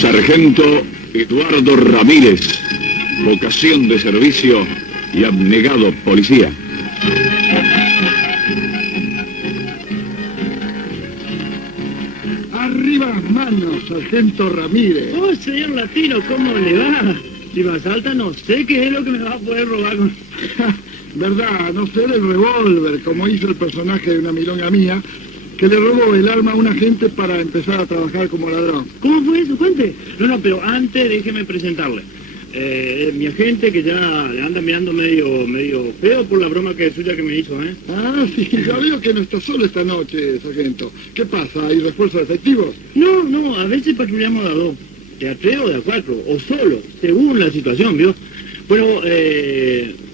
Sargento Eduardo Ramírez, vocación de servicio y abnegado policía. Arriba las manos, Sargento Ramírez. Oh, señor Latino, ¿cómo le va? Si me asalta, no sé qué es lo que me va a poder robar con... ¿Verdad? No sé del revólver, como hizo el personaje de una milonga mía, que le robó el arma a un agente para empezar a trabajar como ladrón. ¿Cómo fue eso? Cuente. No, pero antes déjeme presentarle. Mi agente que ya le anda mirando medio feo por la broma suya que me hizo, ¿eh? Ah, sí, ya veo que no está solo esta noche, sargento. ¿Qué pasa? ¿Hay refuerzos efectivos? No, a veces patrullamos de a dos, de a tres o de a cuatro, o solo, según la situación, ¿vio? Bueno,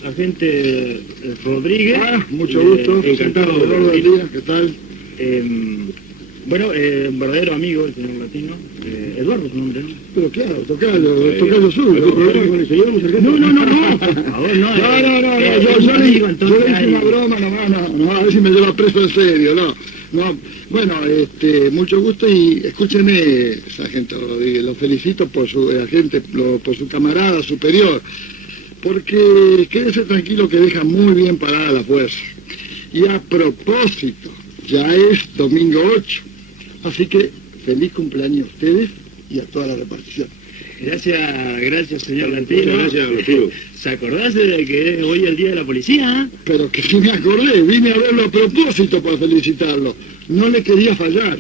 agente Rodríguez. Ah, mucho gusto. Encantado. ¿Qué tal? Bueno, un verdadero amigo, el señor Latino. Eduardo, su nombre, ¿no? Pero claro, tocalo suyo. No. Por favor, no. Yo le hice una broma, no, a ver si me lleva preso en serio, no. Bueno, mucho gusto y escúcheme, sargento Rodríguez, lo felicito por su agente, por su camarada superior, porque quédese tranquilo que deja muy bien parada la fuerza. Y a propósito, ya es domingo 8, así que feliz cumpleaños a ustedes y a toda la repartición. Gracias, señor Latino. Gracias, Latino. ¿Se acordase de que hoy es el día de la policía? Pero que sí me acordé, vine a verlo a propósito para felicitarlo. No le quería fallar.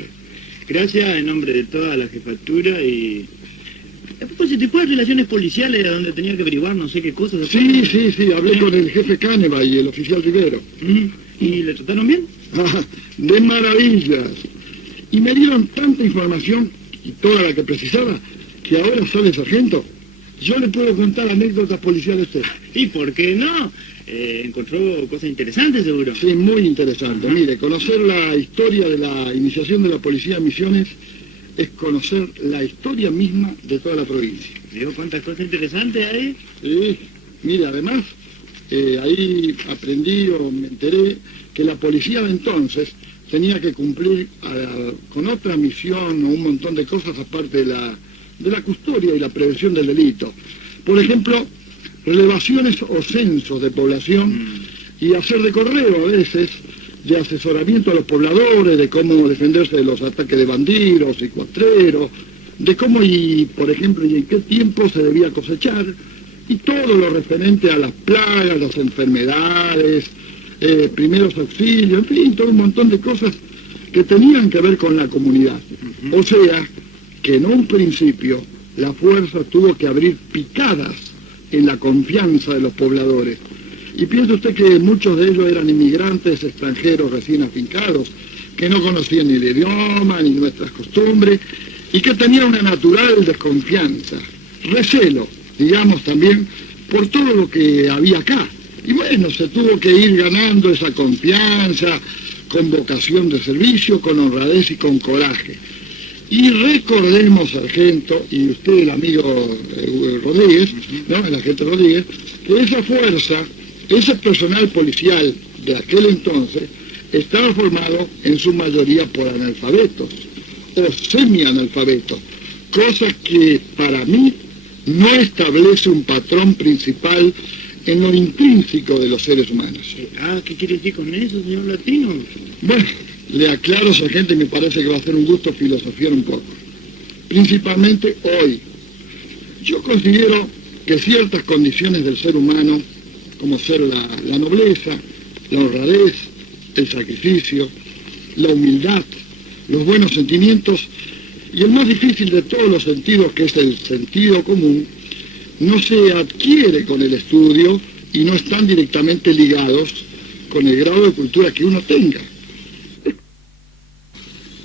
Gracias en nombre de toda la jefatura y... A propósito, ¿fue a relaciones policiales a donde tenía que averiguar no sé qué cosas? Sí, hablé con el jefe Cáneva y el oficial Rivero. ¿Y le trataron bien? De maravillas. Y me dieron tanta información y toda la que precisaba, que ahora sale sargento. Yo le puedo contar anécdotas policiales a usted. ¿Y por qué no? Encontró cosas interesantes, seguro. Sí, muy interesante. Mire, conocer la historia de la iniciación de la policía en Misiones es conocer la historia misma de toda la provincia. ¿Vio cuántas cosas interesantes hay? Sí, mire, además, ahí aprendí o me enteré que la policía de entonces tenía que cumplir con otra misión o un montón de cosas aparte de la custodia y la prevención del delito. Por ejemplo, relevaciones o censos de población y hacer de correo a veces, de asesoramiento a los pobladores, de cómo defenderse de los ataques de bandidos y cuatreros, de cómo y, por ejemplo, y en qué tiempo se debía cosechar, y todo lo referente a las plagas, las enfermedades, primeros auxilios, en fin, todo un montón de cosas que tenían que ver con la comunidad. O sea, que en un principio la fuerza tuvo que abrir picadas en la confianza de los pobladores. Y piensa usted que muchos de ellos eran inmigrantes extranjeros recién afincados, que no conocían ni el idioma ni nuestras costumbres, y que tenían una natural desconfianza, recelo, digamos también, por todo lo que había acá. Y bueno, se tuvo que ir ganando esa confianza, con vocación de servicio, con honradez y con coraje. Y recordemos, sargento, y usted el amigo Rodríguez, ¿no? El agente Rodríguez, que esa fuerza, ese personal policial de aquel entonces, estaba formado en su mayoría por analfabetos o semianalfabetos, cosa que para mí no establece un patrón principal en lo intrínseco de los seres humanos. ¿Qué quiere decir con eso, señor Latino? Bueno, le aclaro, sargento, y me parece que va a ser un gusto filosofiar un poco. Principalmente hoy. Yo considero que ciertas condiciones del ser humano, como ser la nobleza, la honradez, el sacrificio, la humildad, los buenos sentimientos y el más difícil de todos los sentidos, que es el sentido común, no se adquiere con el estudio y no están directamente ligados con el grado de cultura que uno tenga.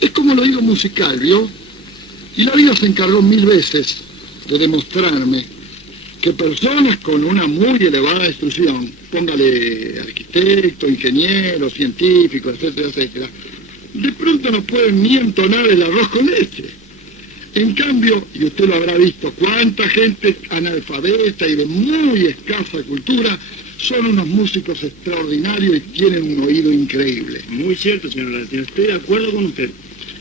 Es como el oído musical, ¿vio? Y la vida se encargó 1000 veces de demostrarme que personas con una muy elevada instrucción, póngale arquitecto, ingeniero, científico, etcétera, etcétera, de pronto no pueden ni entonar el arroz con leche. En cambio, y usted lo habrá visto, cuánta gente analfabeta y de muy escasa cultura son unos músicos extraordinarios y tienen un oído increíble. Muy cierto, señor Latino, estoy de acuerdo con usted.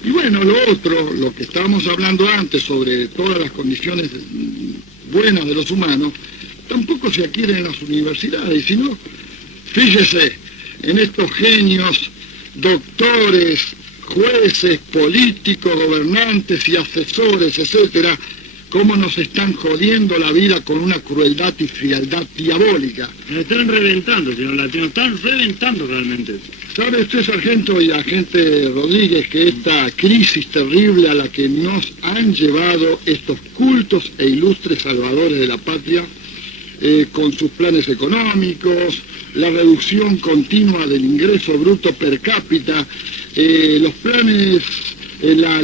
Y bueno, lo otro, lo que estábamos hablando antes sobre todas las condiciones buenas de los humanos, tampoco se adquieren en las universidades, sino, fíjese, en estos genios, doctores, jueces, políticos, gobernantes y asesores, etcétera, cómo nos están jodiendo la vida con una crueldad y frialdad diabólica. Nos están reventando, señor Latino, están reventando realmente. ¿Sabe usted, sargento y agente Rodríguez, que esta crisis terrible a la que nos han llevado estos cultos e ilustres salvadores de la patria, con sus planes económicos, la reducción continua del ingreso bruto per cápita, los planes, la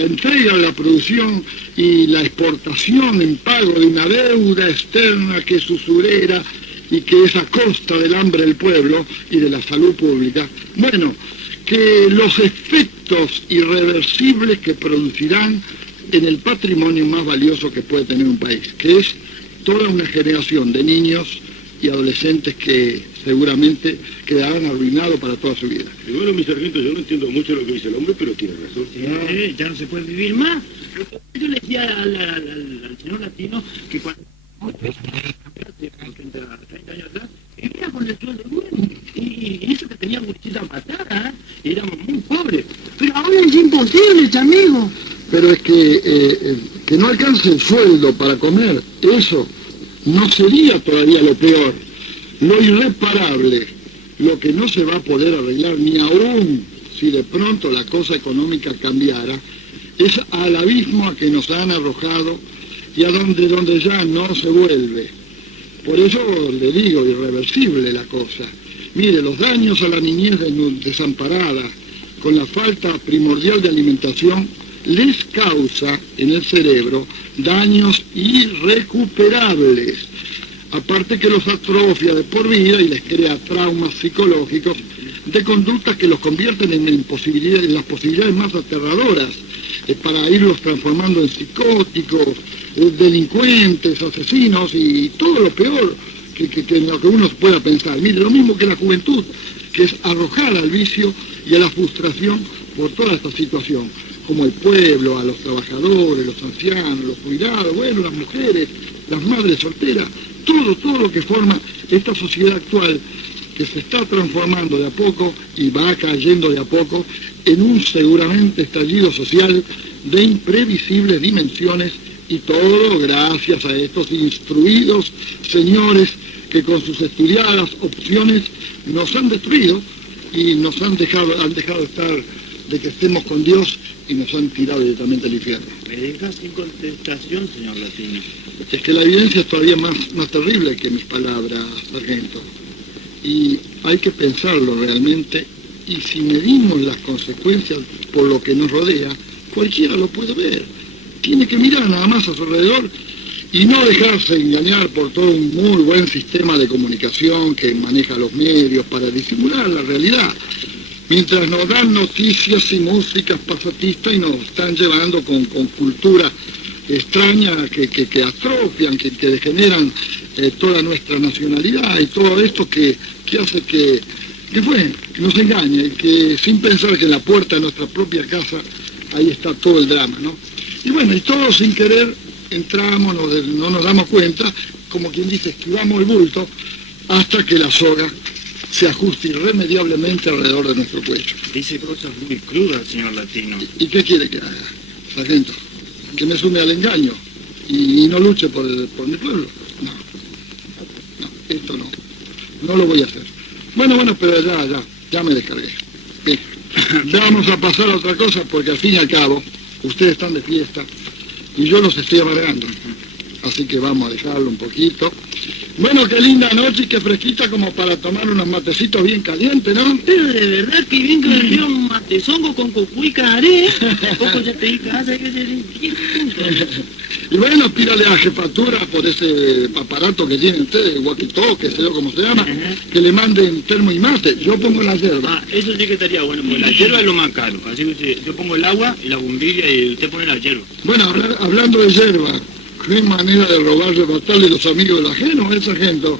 entrega de la producción y la exportación en pago de una deuda externa que es usurera y que es a costa del hambre del pueblo y de la salud pública, bueno, que los efectos irreversibles que producirán en el patrimonio más valioso que puede tener un país, que es toda una generación de niños y adolescentes que seguramente quedarán arruinados para toda su vida. Y bueno, mi sargento, yo no entiendo mucho lo que dice el hombre, pero tiene razón. Ya no se puede vivir más. Yo le decía al señor Latino que cuando... frente a 30 años atrás, vivía con el sueldo bueno, y eso que tenía muchita matada, éramos muy pobres. Pero ahora es imposible, amigo. Pero es que no alcance el sueldo para comer, eso no sería todavía lo peor. Lo irreparable, lo que no se va a poder arreglar ni aún si de pronto la cosa económica cambiara, es al abismo a que nos han arrojado y a donde ya no se vuelve. Por eso le digo, irreversible la cosa. Mire, los daños a la niñez desamparada, con la falta primordial de alimentación, les causa en el cerebro daños irrecuperables. Aparte que los atrofia de por vida y les crea traumas psicológicos de conductas que los convierten en las posibilidades más aterradoras para irlos transformando en psicóticos, delincuentes, asesinos y todo lo peor que lo que uno pueda pensar. Mire, lo mismo que la juventud, que es arrojar al vicio y a la frustración por toda esta situación, como el pueblo, a los trabajadores, los ancianos, los jubilados, bueno, las mujeres, las madres solteras, todo lo que forma esta sociedad actual que se está transformando de a poco y va cayendo de a poco en un seguramente estallido social de imprevisibles dimensiones, y todo gracias a estos instruidos señores que con sus estudiadas opciones nos han destruido y nos han dejado estar de que estemos con Dios y nos han tirado directamente al infierno. Me deja sin contestación, señor Latino. Es que la evidencia es todavía más terrible que mis palabras, sargento. Y hay que pensarlo realmente, y si medimos las consecuencias por lo que nos rodea, cualquiera lo puede ver. Tiene que mirar nada más a su alrededor y no dejarse engañar por todo un muy buen sistema de comunicación que maneja los medios para disimular la realidad. Mientras nos dan noticias y músicas pasatistas y nos están llevando con cultura extraña que atrofian, que degeneran toda nuestra nacionalidad y todo esto que hace que nos engaña y que sin pensar que en la puerta de nuestra propia casa ahí está todo el drama, ¿no? Y bueno, y todos sin querer entramos, no nos damos cuenta, como quien dice, esquivamos el bulto hasta que la soga se ajuste irremediablemente alrededor de nuestro cuello. Dice cosas muy crudas, señor Latino. ¿Y qué quiere que haga, sargento? ¿Que me sume al engaño y no luche por mi pueblo? No, esto no lo voy a hacer. Bueno, pero ya me descargué. Bien, vamos a pasar a otra cosa porque al fin y al cabo ustedes están de fiesta y yo los estoy amargando. Así que vamos a dejarlo un poquito. Bueno, qué linda noche y qué fresquita como para tomar unos matecitos bien calientes, ¿no? Pero de verdad que bien que vendría un matezongo con cocuy caré. Poco ya te di casa que se Y bueno, pídale a jefatura por ese aparato que tienen ustedes, walkie-talkie, sé yo cómo se llama, que le manden termo y mate. Yo pongo la yerba. Ah, eso sí que estaría bueno, porque la hierba es lo más caro. Así que yo pongo el agua y la bombilla y usted pone la hierba. Bueno, hablando de yerba, qué manera de robarle, matarle los amigos del ajeno, sargento.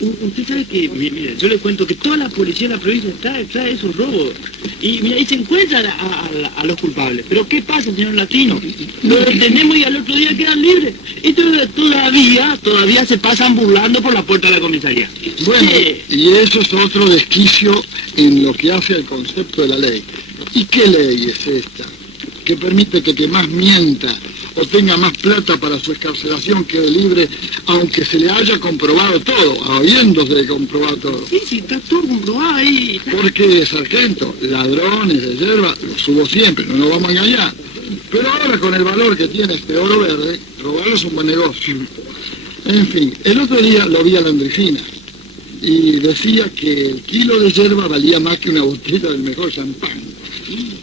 Usted sabe que, mire, yo le cuento que toda la policía de la provincia trae esos robos. Y mira, ahí se encuentran a los culpables. Pero ¿qué pasa, señor Latino? Lo detenemos y al otro día quedan libres. Y todavía se pasan burlando por la puerta de la comisaría. Bueno, y eso es otro desquicio en lo que hace al concepto de la ley. ¿Y qué ley es esta? Que permite que más mienta o tenga más plata para su excarcelación quede libre, aunque se le haya comprobado todo, habiéndose comprobado todo. Sí, está todo comprobado ahí. Porque, sargento, ladrones de yerba los subo siempre, no nos vamos a engañar. Pero ahora con el valor que tiene este oro verde, robarlo es un buen negocio. En fin, el otro día lo vi a la Andrifina y decía que el kilo de yerba valía más que una botella del mejor champán,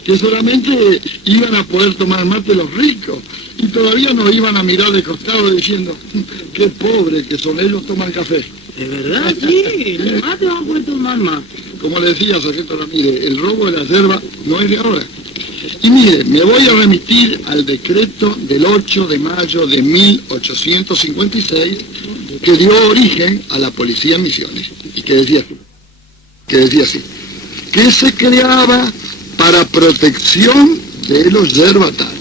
que solamente iban a poder tomar mate los ricos y todavía nos iban a mirar de costado diciendo qué pobres que son, ellos toman café. ¿De verdad? Sí, ni mate van a poder tomar más. Como le decía, sargento Ramírez, el robo de la yerba no es de ahora. Y mire, me voy a remitir al decreto del 8 de mayo de 1856 que dio origen a la policía en Misiones y que decía así, que se creaba para protección de los yerbatales.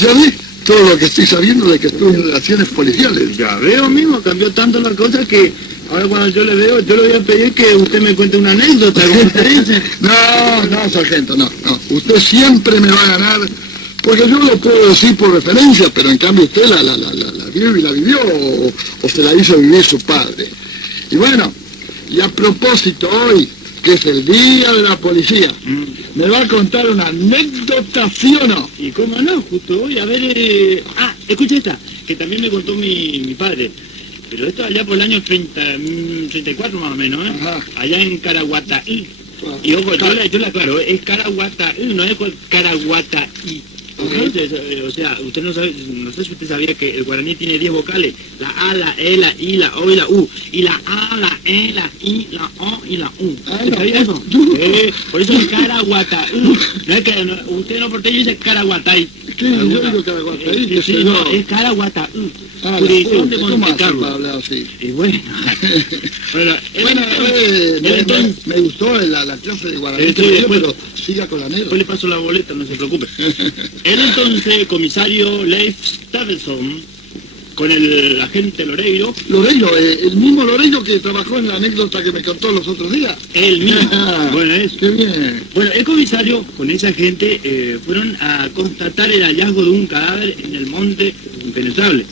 ¿Ya ves todo lo que estoy sabiendo de que estuve en relaciones policiales? Ya veo mismo, cambió tanto la cosa que ahora cuando yo le veo, yo le voy a pedir que usted me cuente una anécdota, como usted dice. No, sargento, no. Usted siempre me va a ganar, porque yo lo puedo decir por referencia, pero en cambio usted la vio y la vivió, o se la hizo vivir su padre. Y bueno, y a propósito hoy, que es el día de la policía, me va a contar una anécdota, ¿sí o no? Y cómo no, justo hoy, a ver... escucha esta, que también me contó mi padre. Pero esto allá por el año 34 más o menos, ¿eh? Ajá. Allá en Caraguataí. Y ojo, yo la aclaro, es Caraguataí, no es Caraguataí. O sea, usted no sabe, no sé si usted sabía que el guaraní tiene 10 vocales, la A, la E, la I, la O y la U, y la A, la E, la I, la O y la U. ¿Usted sabía eso? Por eso es Caraguataí. No es que usted no porteño dice Caraguatay. ¿Qué? Yo digo Caraguataí, que sí, no, es Caraguataí. ¿Cómo hace para hablar así? Y bueno, me gustó la clase de guaraní, pero siga con la negra. Después le paso la boleta, no se preocupe. El entonces comisario Leif Stavelson, con el agente Loreiro... Loreiro, el mismo Loreiro que trabajó en la anécdota que me contó los otros días. El mismo. Bueno, eso. Qué bien. Bueno, el comisario con esa agente fueron a constatar el hallazgo de un cadáver en el monte Impenetrable.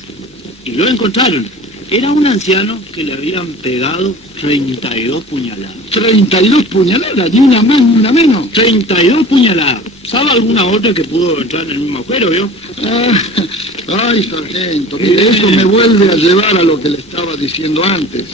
Y lo encontraron. Era un anciano que le habían pegado 32 puñaladas. 32 puñaladas, ni una más ni una menos. 32 puñaladas. ¿Sabe alguna otra que pudo entrar en el mismo agujero, vio? Ay, sargento, mire, eso me vuelve a llevar a lo que le estaba diciendo antes.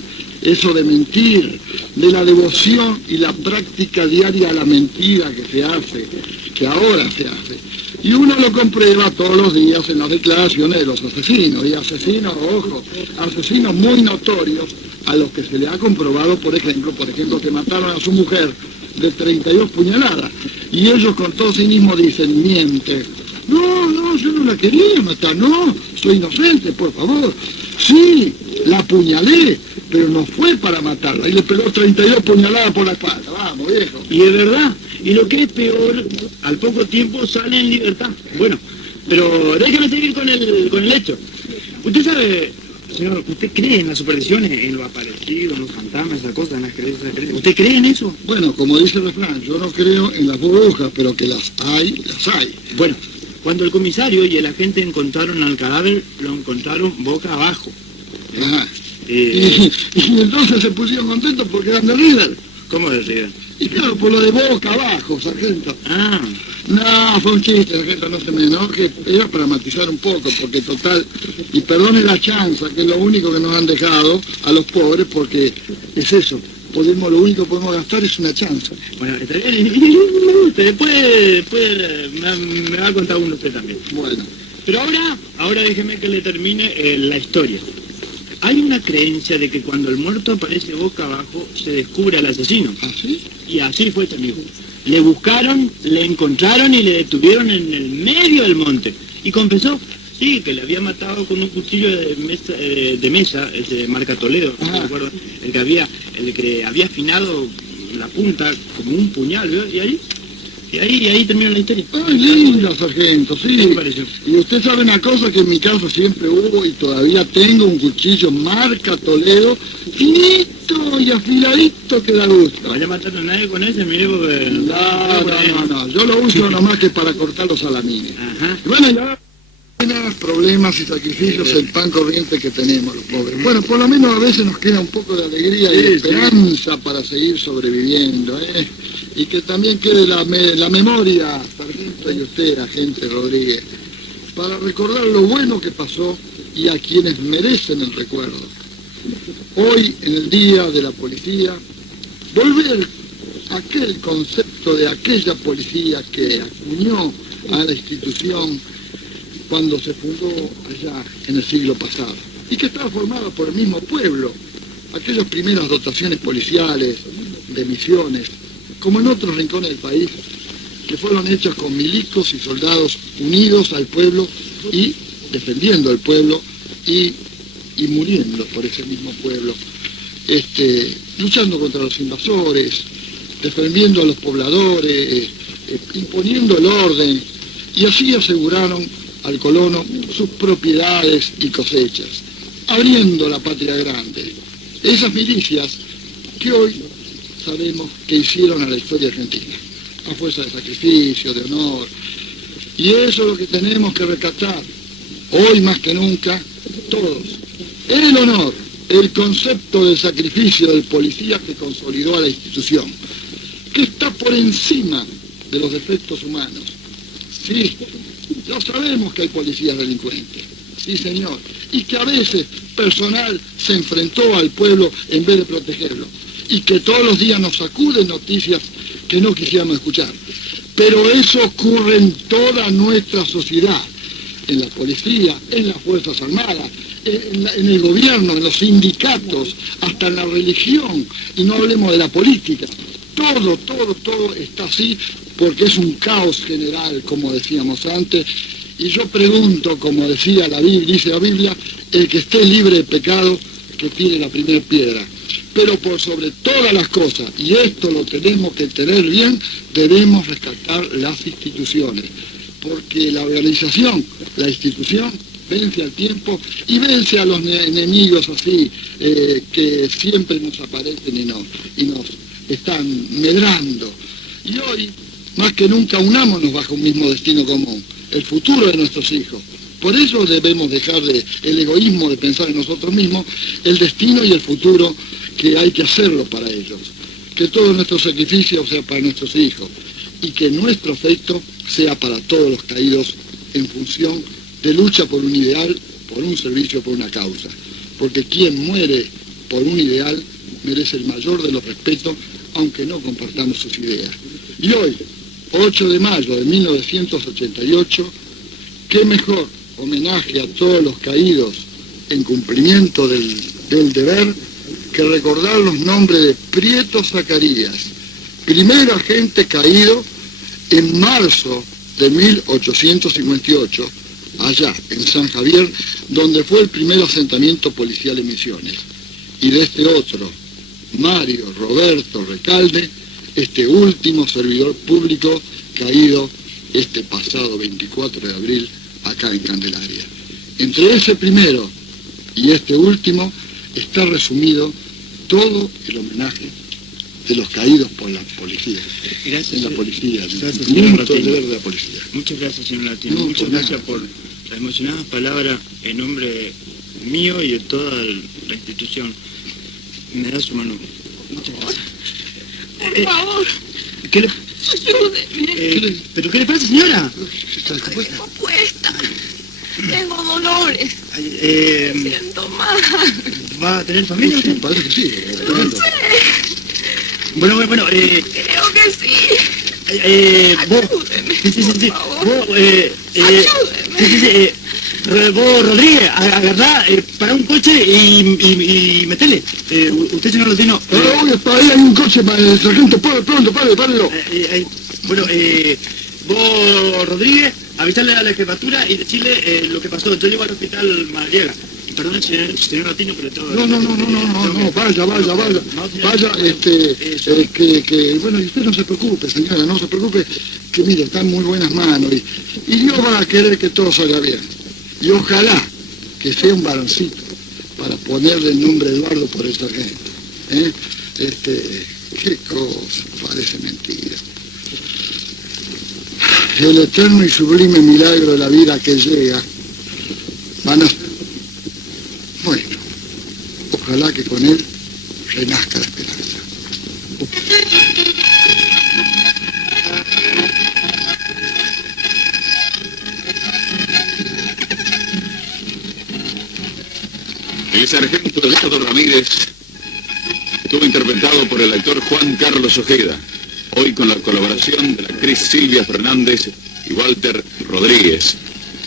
Eso de mentir, de la devoción y la práctica diaria a la mentira que se hace, que ahora se hace. Y uno lo comprueba todos los días en las declaraciones de los asesinos. Y asesinos, ojo, asesinos muy notorios a los que se le ha comprobado, por ejemplo, que mataron a su mujer de 32 puñaladas. Y ellos con todo cinismo dicen, miente. No, yo no la quería matar, no, soy inocente, por favor. Sí, la apuñalé, pero no fue para matarla. Y le pegó 32 puñaladas por la espalda, vamos, viejo. Y es verdad. Y lo que es peor, al poco tiempo sale en libertad. Bueno, pero déjeme seguir con el hecho. Usted sabe, señor, ¿usted cree en las supersticiones, en lo aparecido, en los fantasmas, esas cosas, en las creencias? ¿Usted cree en eso? Bueno, como dice el refrán, yo no creo en las burbujas, pero que las hay, las hay. Bueno, cuando el comisario y el agente encontraron al cadáver, lo encontraron boca abajo. Ajá. Y entonces se pusieron contentos porque eran de River. ¿Cómo de River? Y claro, por lo de Boca abajo, sargento. Ah, No, fue un chiste, sargento, no se me enoje. Era para matizar un poco, porque total, y perdone la chanza, que es lo único que nos han dejado a los pobres, porque es eso. Lo único que podemos gastar es una chanza. bueno, está bien, y me gusta. Después me va a contar uno usted también. Bueno, Pero ahora déjeme que le termine la historia. Hay una creencia de que cuando el muerto aparece boca abajo, se descubre al asesino. ¿así? Y así fue este amigo. Le buscaron, le encontraron y le detuvieron en el medio del monte. Y confesó, sí, que le había matado con un cuchillo de mesa, el de marca Toledo, no Ajá. recuerdo, el que había afinado la punta como un puñal, ¿vio? Y ahí terminó la historia. Ay, linda, sargento, sí. ¿Qué le pareció? Y usted sabe una cosa que en mi casa siempre hubo y todavía tengo un cuchillo marca Toledo, finito y afiladito que da gusto. Vaya a matar a nadie con ese, mire, porque... No, yo lo uso nomás que para cortar los salamines. Ajá. Y bueno, ya problemas y sacrificios, el pan corriente que tenemos los pobres. Bueno, por lo menos a veces nos queda un poco de alegría y Sí, esperanza para seguir sobreviviendo, ¿eh? Y que también quede la memoria, sargento, y usted, agente Rodríguez, para recordar lo bueno que pasó y a quienes merecen el recuerdo. Hoy, en el Día de la Policía, volver a aquel concepto de aquella policía que acuñó a la institución cuando se fundó allá en el siglo pasado y que estaba formada por el mismo pueblo, aquellas primeras dotaciones policiales de misiones, como en otros rincones del país, que fueron hechas con milicos y soldados unidos al pueblo y defendiendo al pueblo y muriendo por ese mismo pueblo, luchando contra los invasores, defendiendo a los pobladores, imponiendo el orden, y así aseguraron al colono sus propiedades y cosechas, abriendo la patria grande. Esas milicias que hoy sabemos que hicieron a la historia argentina, a fuerza de sacrificio, de honor, y eso es lo que tenemos que rescatar, hoy más que nunca, todos. El honor, el concepto del sacrificio del policía que consolidó a la institución, que está por encima de los defectos humanos. Sí, ya sabemos que hay policías delincuentes, sí señor, y que a veces personal se enfrentó al pueblo en vez de protegerlo, y que todos los días nos sacuden noticias que no quisiéramos escuchar. Pero eso ocurre en toda nuestra sociedad, en la policía, en las Fuerzas Armadas, en el gobierno, en los sindicatos, hasta en la religión, y no hablemos de la política. Todo está así porque es un caos general, como decíamos antes, y yo pregunto, como decía dice la Biblia, el que esté libre de pecado, que tire la primera piedra. Pero por sobre todas las cosas, y esto lo tenemos que tener bien, debemos rescatar las instituciones, porque la organización, la institución, vence al tiempo y vence a los enemigos así, que siempre nos aparecen y nos están medrando. Y hoy, más que nunca, unámonos bajo un mismo destino común, el futuro de nuestros hijos. Por eso debemos dejar el egoísmo de pensar en nosotros mismos, el destino y el futuro que hay que hacerlo para ellos. Que todo nuestro sacrificio sea para nuestros hijos y que nuestro afecto sea para todos los caídos en función de lucha por un ideal, por un servicio, por una causa. Porque quien muere por un ideal merece el mayor de los respetos, aunque no compartamos sus ideas. Y hoy, 8 de mayo de 1988, qué mejor homenaje a todos los caídos en cumplimiento del deber que recordar los nombres de Prieto Zacarías, primer agente caído en marzo de 1858, allá en San Javier, donde fue el primer asentamiento policial en Misiones. Y de este otro, Mario Roberto Recalde, este último servidor público caído este pasado 24 de abril acá en Candelaria. Entre ese primero y este último está resumido todo el homenaje de los caídos por la policía. Gracias. En la policía, Gracias, el señor punto de Latino. deber de la policía. Muchas gracias, señor Latino. No, Muchas por gracias nada. por las emocionadas palabras en nombre mío y de toda la institución. Me da su mano. Muchas gracias. Por favor, ¿Qué le, ayúdeme. ¿Pero qué le pasa, señora? Tengo puesta. Tengo dolores. Ay, Me siento mal. ¿Va a tener familia usted? Parece que sí. No sé. Bueno, Creo que sí. vos... Ayúdeme, Sí. por favor. Vos, Ayúdeme. sí. Vos, Rodríguez, agarrá, para un coche y metele. Usted, señor Lotino... Oye, ahí hay un coche para el sargento, pronto, párelo. Bueno, vos, Rodríguez, avisarle a la jefatura y decirle lo que pasó. Yo llevo al hospital Madariaga. Perdón, señor Latino, pero todo... No, vaya, bueno, y usted no se preocupe, señora, no se preocupe, que mire, está en muy buenas manos, y Dios va a querer que todo salga bien, y ojalá que sea un varoncito, para ponerle el nombre Eduardo por el sargento, qué cosa, parece mentira. El eterno y sublime milagro de la vida que llega, van a... Bueno, ojalá que con él renazca la esperanza. El sargento Eduardo Ramírez estuvo interpretado por el actor Juan Carlos Ojeda, hoy con la colaboración de la actriz Silvia Fernández y Walter Rodríguez,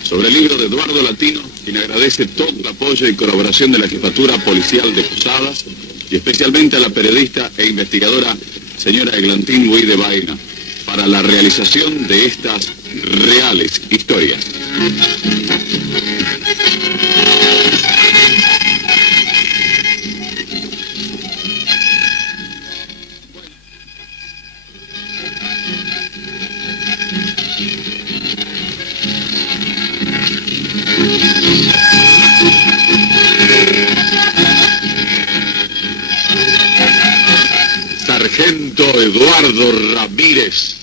sobre el libro de Eduardo Latino, quien agradece todo el apoyo y colaboración de la Jefatura Policial de Posadas y especialmente a la periodista e investigadora señora Eglantín Buy de Baena para la realización de estas reales historias. Sargento Eduardo Ramírez.